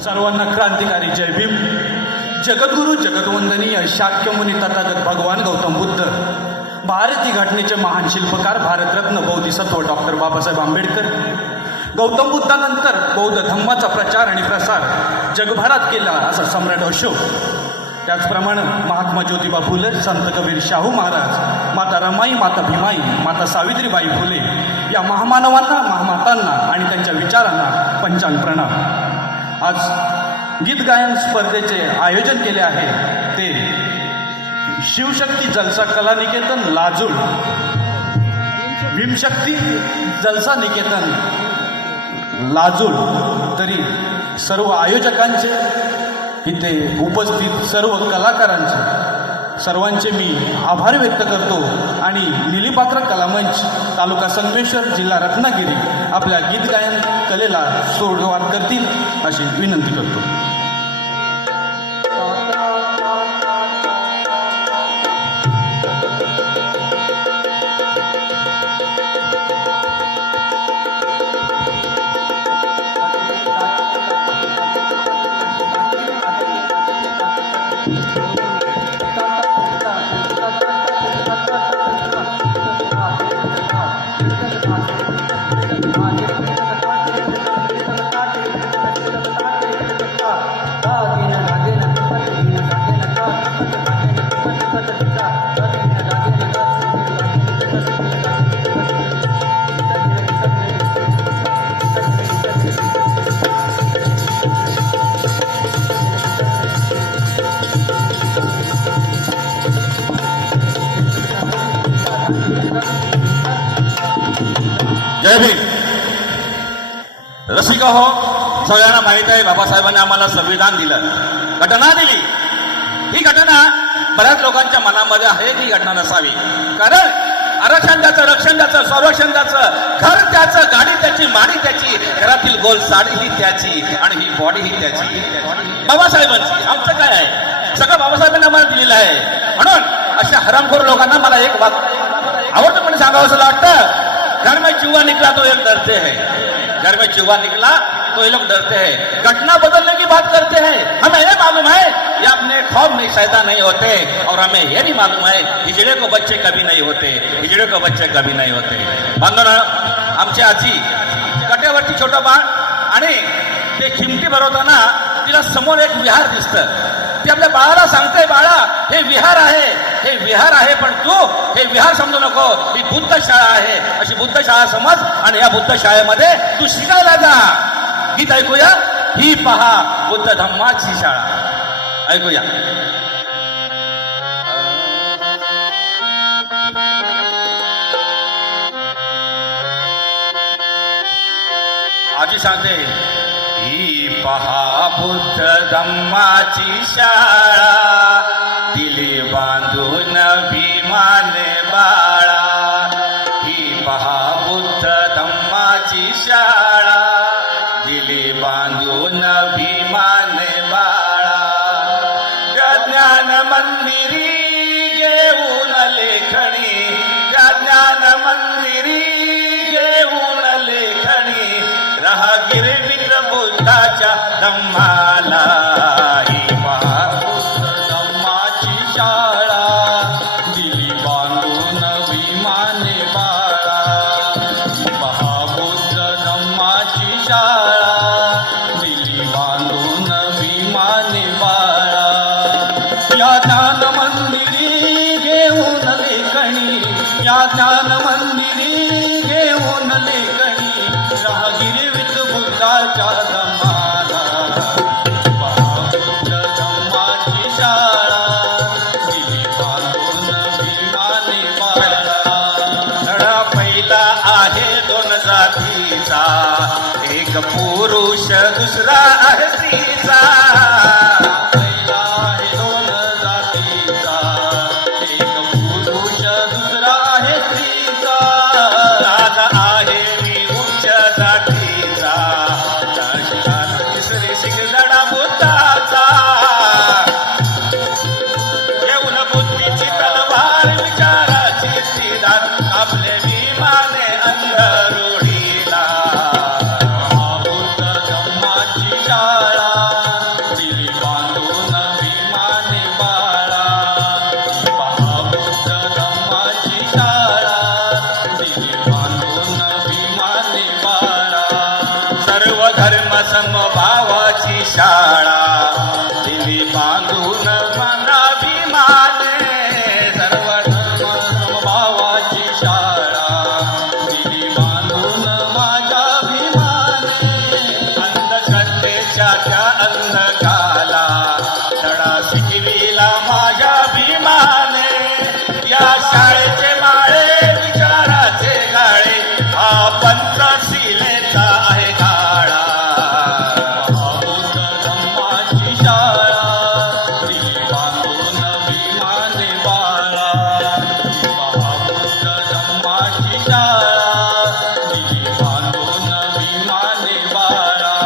सर्वांना क्रांतिकारी जय भीम. जगद्गुरु जगद्वंदनीय शाक्य मुनी तथागत भगवान गौतम बुद्ध, भारतीय घटनेचे महान शिल्पकार भारतरत्न बोधिसत्व डॉक्टर बाबासाहेब आंबेडकर, गौतम बुद्धानंतर बौद्ध धम्माचा प्रचार आणि प्रसार जगभरात केला असा सम्राट अशोक, त्याचप्रमाणे महात्मा ज्योतिबा फुले, संत कबीर शाहू महाराज, माता रमाई, माता भीमाई, माता सावित्रीबाई फुले या महामानवांना, महामातांना आणि त्यांच्या विचारांना पंचांग प्रणाम. आज गीत गायन स्पर्धेचे आयोजन केले आहे ते शिवशक्ती जलसा कला निकेतन लाजूळ, भीमशक्ती जलसा निकेतन लाजूळ. तरी सर्व आयोजकांचे, इथे उपस्थित सर्व कलाकारांचे, सर्वांचे मी आभार व्यक्त करतो आणि निलीपात्र कलामंच तालुका संगमेश्वर जिल्हा रत्नागिरी आपल्या गीत गायन कलेला सुरुवात करतील अशी विनंती करतो. जय भीम. रसिका हो, सगळ्यांना माहित आहे बाबासाहेबांनी आम्हाला संविधान दिलं, घटना दिली. ही घटना बऱ्याच लोकांच्या मनामध्ये आहे की घटना नसावी, कारण आरक्षण त्याचं, रक्षण त्याचं, संरक्षण त्याचं, घर त्याचं, गाडी त्याची, माडी त्याची, घरातील गोल साडी ही त्याची आणि ही बॉडी ही त्याची. बाबासाहेबांची, आमचं काय आहे, सगळं बाबासाहेबांनी आम्हाला दिलेलं आहे. म्हणून अशा हरामखोर लोकांना मला एक बात आवडतं पण सांगावं असं वाटतं, घर में चूहा निकला तो एक डरते हैं, घर में चूहा निकला तो ये लोग डरते हैं. घटना बदलने की बात करते हैं. हमें ये मालूम है ये अपने खौफ में पैदा नहीं होते, और हमें ये भी मालूम है हिजड़े को बच्चे कभी नहीं होते, हिजड़े को बच्चे कभी नहीं होते. बांधवनो, आमची आजी कट्यावरती छोटं बाळ आणि ते चिमटी भरवताना तिला समोर एक विहार दिसतं. ती आपल्या बाळाला सांगते, बाळा हे विहार आहे, हे विहार आहे, पण तू हे विहार समजू नको, ही बुद्ध शाळा आहे, अशी बुद्ध शाळा समज आणि या बुद्ध शाळेमध्ये तू शिकायला जा. गीत ऐकूया, ही पहा बुद्ध धम्माची शाळा. ऐकूया. आजी सांगते, ही पहा बुद्ध धम्माची शाळा, दिली बांधून भीमाने बाळा. ही पहा बुद्ध धम्माची शाळा, दिली बांधून भीमाने बाळा. ज्ञान मंदिरी घेऊन लेखणी, ज्ञान मंदिरी घेऊन लेखणी, राहगिरी मित्र बुद्धाच्या धम्माला. ही पहा बुद्ध धम्माची शाळा, दिली बांधून भीमाने बाळा. ही पहा बुद्ध धम्माची शाळा, दिली बांधून भीमाने बाळा. या ज्ञान मंदिरी घेऊन लेखणी, या ज्ञान मंदिरी घेऊन लेखणी, राहगिरी विठ बुद्धाच्या धम्माला. पहा बुद्ध धम्माची शाळा, दिली बांधून भीमाने बाळा. धडा पहिला आहे दोन जातीचा, एक पुरुष दुसरा आहे स्त्रीचा. पहिला आहे दोन जातीचा, एक पुरुष दुसरा आहे स्त्रीचा. राजा आहे मी उच्च जातीचा, तिसरी शिकलडा बुद्धाचा. येऊन बुद्धीची तलवार, विचाराची सिद्धार, आपले विमाने अंधरुढीला. बुद्ध धम्माची शाळा, सर्व धर्म समभावाची शाळा दिली बांधून मनाभिमाने. सर्व धर्म समभावाची शाळा दिली बांधून माझ्या अभिमाने. अंधश्रद्धेच्या त्या अंधकाला धडा शिकविला माझ्या अभिमाने. या शाळेचे माळे विचाराचे गाळे हा पंचशिलेचा आहे गाळा. बुद्ध धम्माची शाळा दिली बांधून अभिमाने बाळा. बुद्ध धम्माची शाळा दिली बांधून अभिमाने बाळा.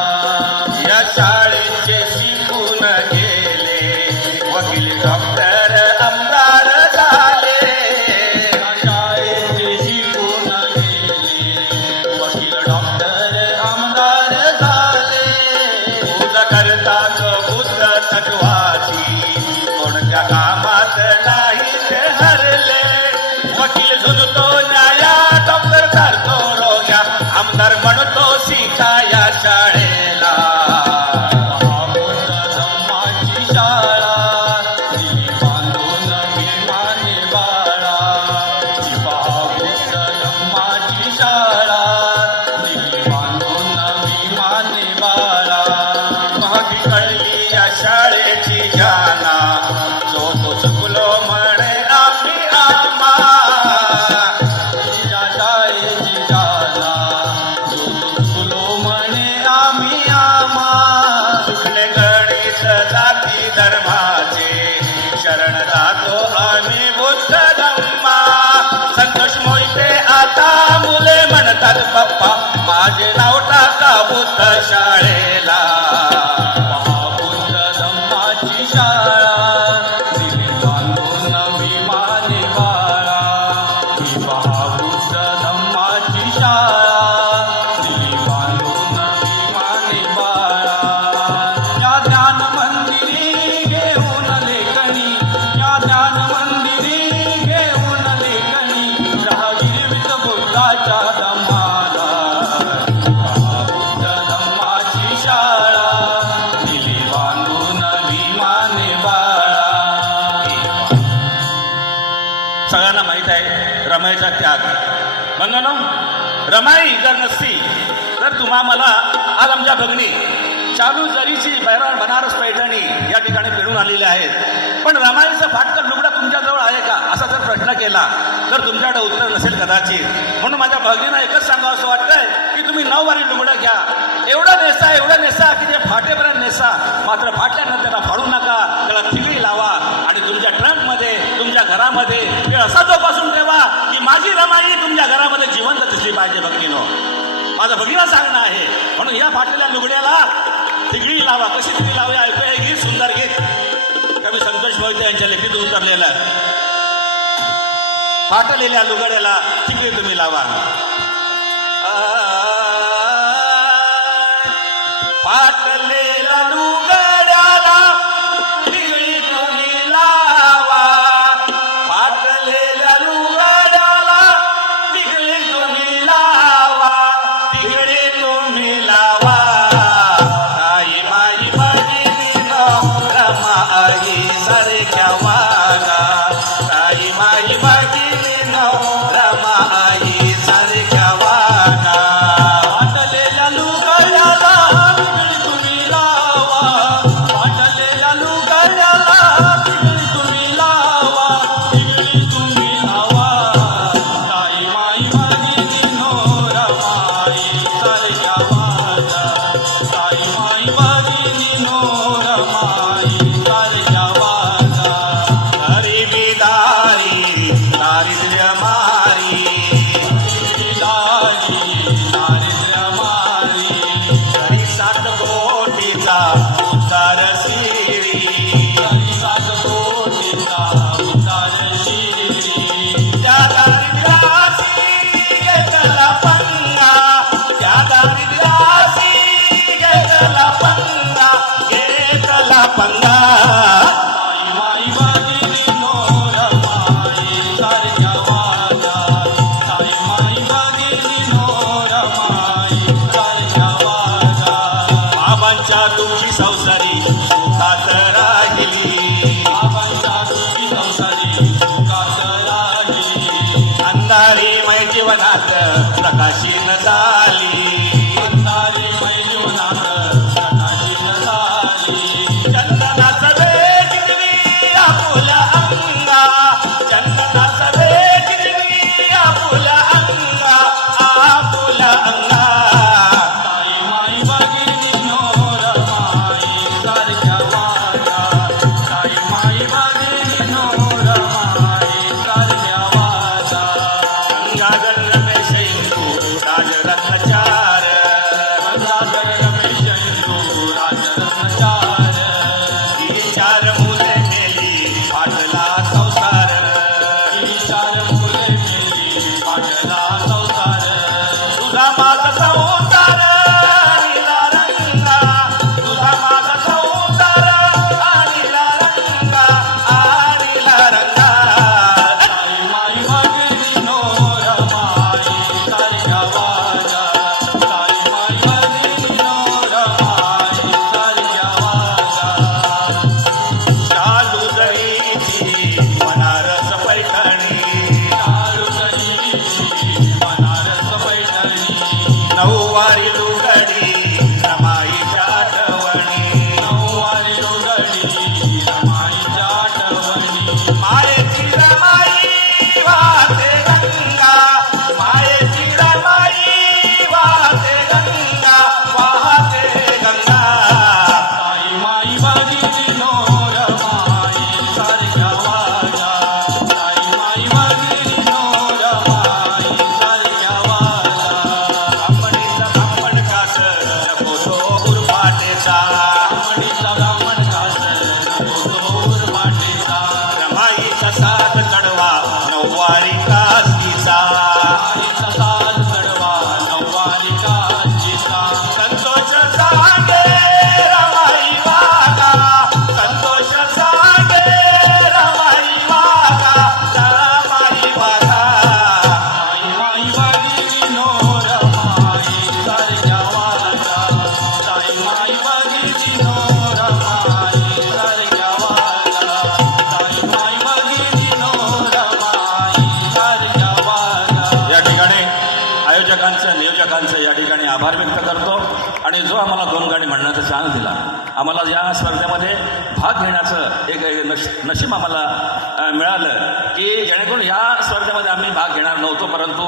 या शाळेचे शिकून गेले वकील डॉक्टर आमदार झाले. या शाळेचे शिकून गेले वकील डॉक्टर आमदार झाले. बुद्ध करतात बुद्ध तत्वाची कोणत्या कामात नाही ते हरले. वकील झुलतो न्याया डॉक्टर करतो रोग्या आमदार म्हणतो सीता या शाळेला. बुद्ध धम्माची शाळा दिली बांधून अभिमाने बाळा. बुद्ध धम्माची शाळा दिली बांधून अभिमाने बाळा. महागी कळली या शाळेची जाना जो तो चुकलो म्हणे आम्ही आम्हा. या शाळेची जाना जो तो चुकलो म्हणे आम्ही आम्हा. चुकले गणित जाती धर्माचे शरण जातो आम्ही बुद्ध धम्मा. संतोष मोहिते आता मुले म्हणतात पप्पा माझे नाव टाका बुद्ध शाळेला. बुद्ध धम्माची शाळा दिली बांधून अभिमाने बाळा. बुद्ध धम्माची शाळा दिली बांधून अभिमाने बाळा. या ज्ञान मंदिरी घेऊन लेखणी या ज्ञान मंदिरी घेऊन लेखणी राहा गिरवित बुद्धाच्या धम्माला. बुद्ध धम्माची शाळा दिली बांधून अभिमाने बाळा. सगळ्यांना माहित आहे रमाईचा त्याग. बंधनो रमाई जर नसती तर तुम्हा मला आज आमच्या भगिनी चालू जरीची बैराण बनारस पैठणी या ठिकाणी फिरून आलेले आहेत. पण रमाईचं फाटकन लुगडा तुमच्याजवळ आहे का असा जर प्रश्न केला तर तुमच्याकडे उत्तर नसेल कदाचित. म्हणून माझ्या भगिनींना एकच सांगावं असं वाटतंय की तुम्ही 9 वारी लुगडं घ्या. एवढं नेसा की ते फाटेपर्यंत नेसा. मात्र फाटल्यानंतर त्याला फाडू नका. त्याला ठिगळी लावा आणि तुमच्या ट्रंकमध्ये तुमच्या घरामध्ये वेळ असा जोपासून ठेवा की माझी रमाई तुमच्या घरामध्ये जिवंत दिसली पाहिजे. भगिनीनो माझं भगिनीला सांगणं आहे. म्हणून या फाटलेल्या लुगड्याला ठिगळी लावा. कशी ठिगळी लावा ऐकूया हे गीत सुंदर गीत कवी संतोष मोहिते यांच्या लेखीत उतरलेलं. फाटलेल्या लुगड्याला ठिगळी तुम्ही लावा. फाटलेल्या लुगड्याला ठिगळी तुम्ही लावा. फाटलेल्या लुगड्याला ठिगळी तुम्ही लावा. ठिगळी तुम्ही लावा. ताई माई भगिनीनो रमाई सारख्या वागा. ताई माई भगिनीनो रमाई सारख्या वागा. फाटलेल्या लुगड्याला ठिगळी तुम्ही लावा. फाटलेल्या लुगड्याला ठिगळी तुम्ही लावा. ठिगळी तुम्ही लावा. ताई माई भगिनीनो रमाई सारख्या वागा. ताई माई भगिनीनो रमाई सारख्या वागा. गरिबी दारी दारिद्र्य मारी. दारिद्र्य मारी. घरी 7 कोटीचा उतार शिरी. घरी 7 कोटीचा उतार शिरी. त्या दारिद्र्यासी घेतला पंगा. त्या दारिद्र्यासी घेतला पंगा. घेतला पंगा. ताई माई भगिनीनो रमाई सारख्या वागा. ताई माई भगिनीनो रमाई सारख्या वागा. रथाशी न झाली अंधारी मैजुनात रथाशी न झाली चंदनाचा वेग गिरवी आपुला अंगा चंदनाचा वेग गिरवी आपुला अंगा आपुला अंगा ताई माई भगिनीनो रमाई सारख्या वाजा ताई माई भगिनीनो रमाई सारख्या वाजा गंगाधर रमेश इंदू राजरत्नचार गंगाधर रमेश इंदू राजरत्नचार ही चार मुले मेली पाटला संसार ही चार मुले मेली पाटला संसार तुझा माझा संसार नीला रंगा तुझा माझा संसार नीला रंगा नीला रंगा ताई माई भगिनीनो रमाई सारख्या वाजा ताई माई भगिनीनो रमाई सारख्या वाजा शालू दहीची बनारस पैठणी शालू दहीची बनारस पैठणी नऊवारी लुगडी रमाईच्या आठवणी नऊवारी लुगडी रमाईच्या आठवणी मायेची रमाई वाहते गंगा मायेची रमाई वाहते गंगा वाहते गंगा ताई माई भगिनीनो रमाई सारख्या वाजा ताई माई भगिनीनो रमाई सारख्या वाजा ब्राह्मणीचा ब्राह्मण कास नको तो उरफाटेचा ब्राह्मणीचा ब्राह्मण कास नको तो उरफाटेचा रमाईचा साथ चढवा नऊवारी काशीचा रमाईचा साथ चढवा नऊवारी काशीचा संतोष सांगे रमाई वागा संतोष सांगे रमाई वागा रमाई वागा ताई माई भगिनीनो रमाई सारख्या वाजा ताई माई भगिनीनो रमाई सारख्या वाजा ताई माई भगिनीनो रमाई सारख्या वाजा या ठिकाणी आयोजकांचं नियोजकांचं या ठिकाणी आभार व्यक्त करतो आणि जो आम्हाला 2 गाणी म्हणण्याचा चान्स दिला आम्हाला या स्पर्धेमध्ये भाग घेण्याचं एक नशीब आम्हाला मिळालं की जेणेकरून या स्पर्धेमध्ये आम्ही भाग घेणार नव्हतो परंतु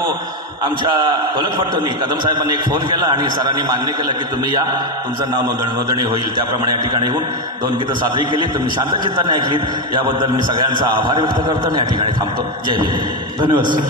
आमच्या ढोलकपट्टूंनी कदम साहेबांनी एक फोन केला आणि सरांनी मान्य केलं की तुम्ही या तुमचं नाव नोंदणी होईल त्याप्रमाणे या ठिकाणी येऊन 2 गीतं सादरी केली तुम्ही शांत चित्ताने ऐकलीत याबद्दल मी सगळ्यांचा आभार व्यक्त करतो आणि या ठिकाणी थांबतो जय भीम धन्यवाद